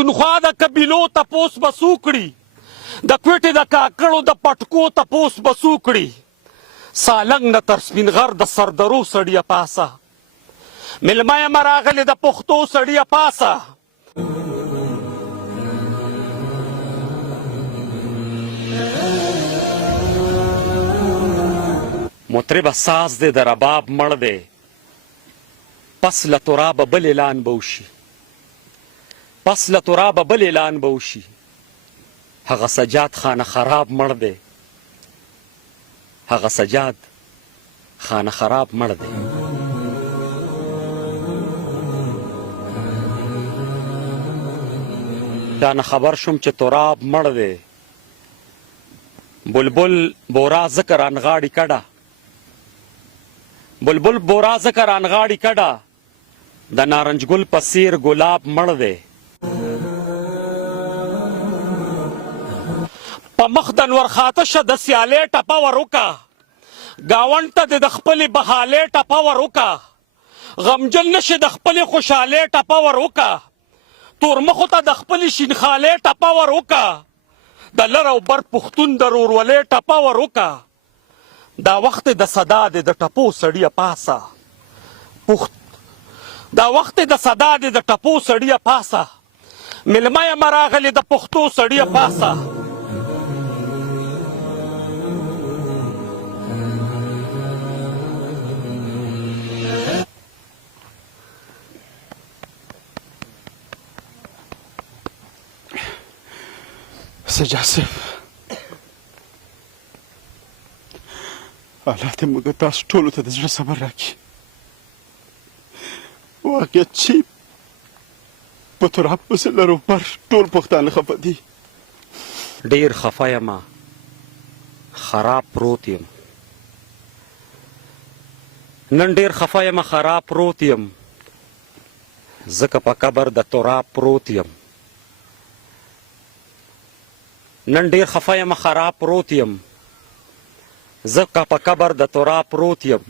پښتونخوا د قبیلو تپوس به څو کړي د کوټې د کاکړو د پټکو تپوس به څو کړي سالنګ نه تر سپین غر د سردرو سړیه پاسه میلمه یم راغلی د پښتو سړیه پاسه مطربه ساز دی د رباب مړ دی پس له ترابه بل اعلان به وشي پس له ترابه بل اعلان به وشي هغه سجاد خانه خراب مړ دی هغه سجاد خانه خراب مړ دی دانه خبر شوم چې تراب مړ دی بلبل بورا ذکر انغاړي کډه بلبل بورا ذکر انغاړي کډه د نارنج ګل په څیر ګلاب مړ دی په مخ د نور خاته شه د سیالې ټپه ور وکړه ګاونډ ته د خپلې بهالې ټپه ور وکړه غمجن نشي د خپلې خوشحالې ټپه ور وکړه تورمخو ته د خپلې شینخالې ټپه ور وکړه د لر او بر پښتون د رورولې ټپه ور وکړه دا وخت د صدا د ټپو سړیه پاسه دا وخت د صدا د ټپو سړیه پاسه میلمه یم راغلی د پښتو سړیه پاسه سجاد صاحب الله دې موږ تاسو ټولو ته د زړه صبر راکړي واقعیت چې په تراب پسې لرو پر ټول پښتانه خفه دي ډېر خفه یم خراب پروت یم نن ډېر خفه یم خراب پروت یم ځکه په قبر د تراب پروت یم نن ډېر خفه یم خراب پروت یم ځکه په قبر د تراب پروت یم